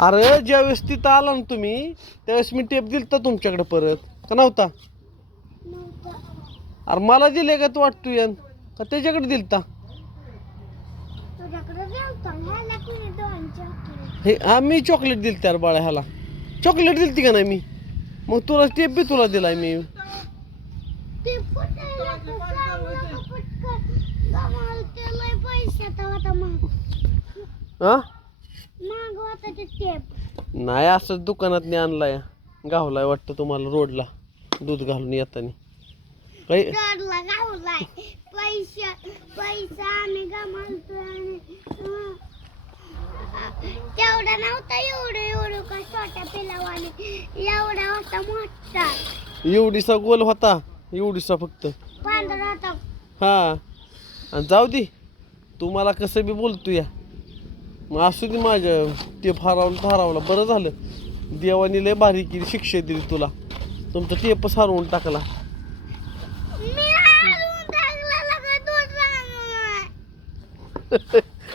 अरे ज्यावेळेस तिथं आला ना तुम्ही त्यावेळेस मी टेप दिलता तुमच्याकडे परत. का नव्हता? अरे मला दिले का तू वाटतो यान का त्याच्याकडे दिलता? हे हा मी चॉकलेट दिली त्याला बाळा ह्याला. चॉकलेट दिलती का नाही मी? मग तुला टेप बी तुला दिलाय मी. तर हा? नाही असं दुकानात आणलाय. गावलाय वाटतं तुम्हाला रोडला. दूध घालून येताना. काही दरला गावलाय पैसा पैसा आम्ही गमालतो आणि. तेवढा नव्हता एवढं एवढं का पिलावाने. एवढा होता मोठा. एवढीसा गोल होता. एवढीसा फक्त. पांढरा होता. हा. आणि जाऊ दे. तू मला कसं बी बोलतो या मग असू दे माझ्या ते हरवलं तर हरवलं बरं झालं. देवाने लय भारी केली शिक्षा दिली तुला. तुमचा टेपच हरवून टाकला.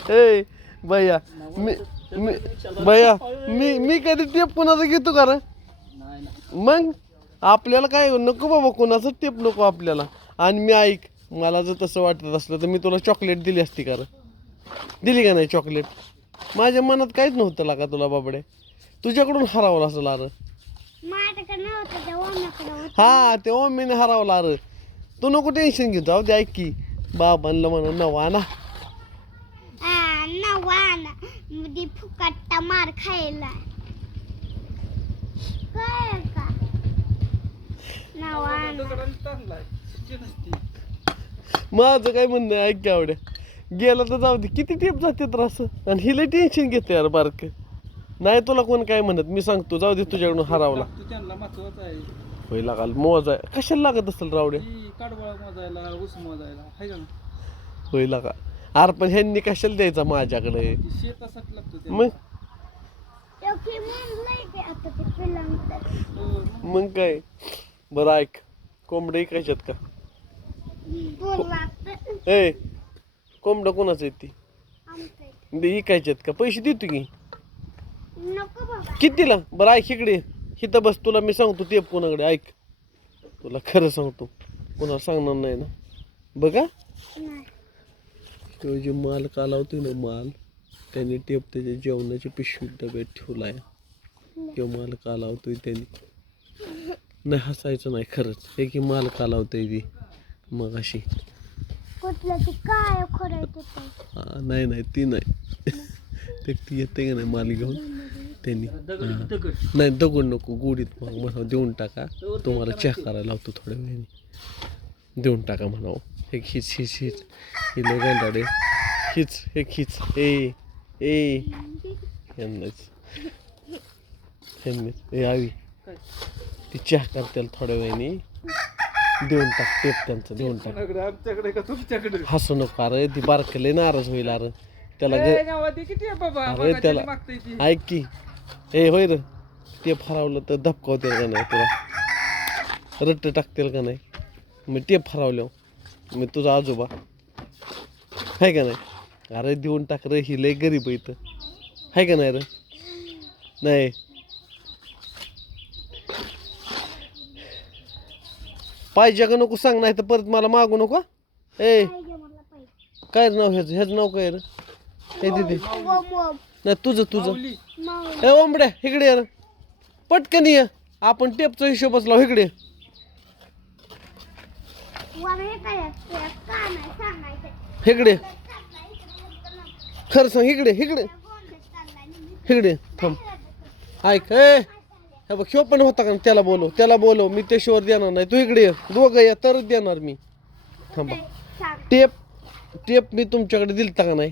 ए भैया मी मी भैया मी मी कधी टेप कोणाचा घेतो का रे? मग? आपल्याला काय नको बाबा कोणाचं टेप नको आपल्याला. आणि मी ऐक मला जर तसं वाटत असलं तर मी तुला चॉकलेट दिली असती का रे? दिली का नाही चॉकलेट माझ्या मनात काहीच नव्हतं लागा तुला बाबडे. तुझ्याकडून हरवलं असं होतं. हा तेव्हा मी हरवला अरे तू नको टेन्शन घेतो जाऊ दे ऐक की. बाबांना म्हणा नवा ना. आ, नवाना दी फुकटचा मार खायला. काय का? नवाना माझं काय म्हणणं ऐक आवड्या गेला तर जाऊ दे. किती टेप जाते तर असं? आणि हिला टेन्शन घेते यार बारक. नाही तुला कोण काय म्हणत? मी सांगतो. जाऊ दे तुझ्याकडून हरावला त्यांना महत्वाचं आहे. होय लागाल. मोज. आहे कशाला लागत असेल रावड्या? ही काडवळा मोजायला ऊस मोजायला. हाय का ना होय लागा. अरे पण ह्यांनी कशाला द्यायचा माझ्याकडे? ती शेतासाठी लागतो ते. मग? तेवढी म्हणलंय ते आता ते पिलांतर मग काय? बरं ऐक. कोंबडे ऐकायच्यात का? ए कोंबडं कोणाचं आहे ती? आमचं ते. इकायच्यात का? पैसे देतो की. कितीला? बरं ऐक इकडे. इथं बस तुला मी सांगतो ते कोणाकडे. ऐक. तुला खरं सांगतो. कोणाला सांगणार नाही ना. बघा. नाही. तो जे माल कालावतोय ना माल त्याने टेप त्याच्या जेवणाची पिशवी डब्यात ठेवलाय. तो माल कालावतोय त्याने. नाही हसायचं नाही खरंच. हे की माल कालावतोय ती मग अशी कुठलं? ते काय खोरायचं ते हा नाही नाही ती नाही. ते ती येते का नाही माल घेऊन? त्यांनी. हा. दगड नाही दगड नको गोडीत मग म्हणावं देऊन टाका. तुम्हाला चहा करायला लावतो थोड्या वेळाने. देऊन टाका म्हणावं. हे खिच हिच हिच. ही लय गांडाडे हिच हे खिच ए ए. यांनाच. यांनीच. ए आवी ती चहा करताल थोड्या वेळाने. देऊन टाक टेप त्यांचं देऊन टाक. आमच्याकडे का तुमच्याकडे? हसू नको अरे ती बारकले नाराज होईल अरे. त्याला ए, ग गावात ती किती आहे बाबा? अरे बघा, त्याला- त्याला मागताय ती. ऐक की. ए होय रे. ते फरावलं तर धपकावतील का नाही तुला? रट्ट टाकतील का नाही? मग ते फरावलं मग तुझा आजोबा. आहे का नाही? अरे देऊन टाक रे ही लय गरीब आहे इथं. आहे का नाही रे? नाही. पाहिजे का नको सांग नाही तर परत मला मागू नको ए. काय नाव ह्याचं? ह्याचं नाव काय रे? हे दिदी. नाही तुझं तुझं. ए ओंबड्या इकडे ये पटकन ये. आपण टेपचा हिशोबच लाव इकडे इकडे खरं सांग इकडे इकडे इकडे थांब. ऐक ए. हे बघ ह्यो पण होता का त्याला बोलव त्याला बोलव मी त्याशिवाय देणार नाही. तू इकडे ये. दोघं या तरच देणार मी. थांबा. टेप टेप मी तुमच्याकडे दिलता का नाही?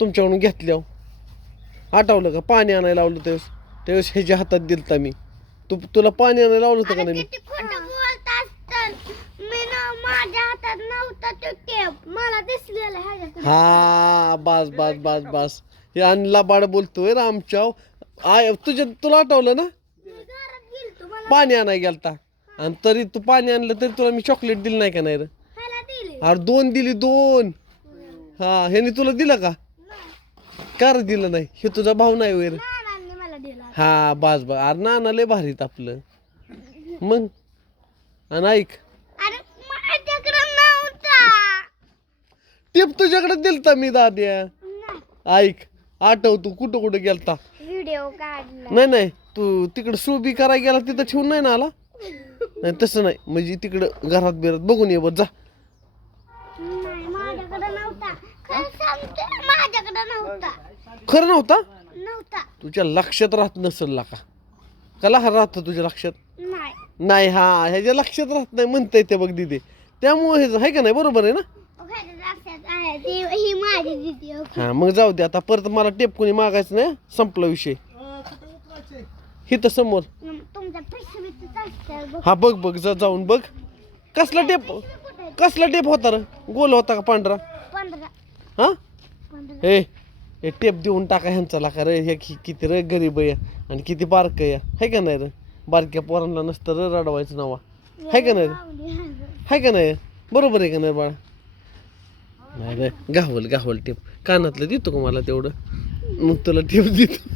तुमच्याकडून घेतल्या आठवलं का? पाणी आणायला लावलं त्यावेळेस. त्यावेळेस ह्याच्या हातात दिलता मी. तू तुला पाणी आणायला लावलं होतं का नाही मी? ना हा बस बस बस बस. हे आणला बाळ बोलतोय रामचाव आय तुझ्या तुला आठवलं ना मी घरात गेलतो मला पाणी आणायला गेलता. आणि तरी तू पाणी आणलं तरी तुला मी चॉकलेट दिली नाही का नाही रे? अरे दोन दिली दोन. हा ह्याने तुला दिलं का? का रे दिलं नाही. हे तुझा भाऊ नाही वैर हा बास बा अरे नाना लय भारीत आपलं. मग? आणि ऐक. टेप तुझ्याकडे दिलता मी दाद्या. ऐक आठव तू कुठं कुठं गेलता? व्हिडिओ काढला. नाही नाही तू तिकडं सुबी करायला गेला तिथं ठेवून नाही ना आला? नाही तसं नाही. म्हणजे तिकडं घरात बिरात बघून ये बरं जा. नाही माझ्याकडे नव्हता. खरं सांगते माझ्याकडे नव्हता. खरं नव्हता? नव्हता. तुझ्या लक्षात राहत नसेल का? कला हा राहतं तुझ्या लक्षात? नाही. नाही हा ह्याच्या लक्षात राहत नाही म्हणता येते बघ दिदी. त्यामुळे हे आहे का नाही? बरोबर आहे ना? ती ही माझी दिदी होती. हा मग जाऊ दे आता. परत मला टेप कोणी मागायचं नाही संपला विषय. हिथं समोर. मग तुमच्या पिशवीतच असतं बघ. हा बघ बघ जा जाऊन बघ. कसला टेप कुठे कसला टेप होता रे? गोल होता का पांढरा? पंधरा हा? पंधरा हे हे टेप देऊन टाका ह्यांचा लाका रे? हे कि- किती रे गरीब आहे आणि किती बारक आहे है का नाही रे? बारक्या पोरांना नसतं रे रडवायचं नावा. है का नाही रे? आहे. आहे का नाही? बरोबर आहे का नाही बाळा? नाही नाही. गावल गावल टेप. कानातलं देतो का मला तेवढं? मग तुला टेप देतो.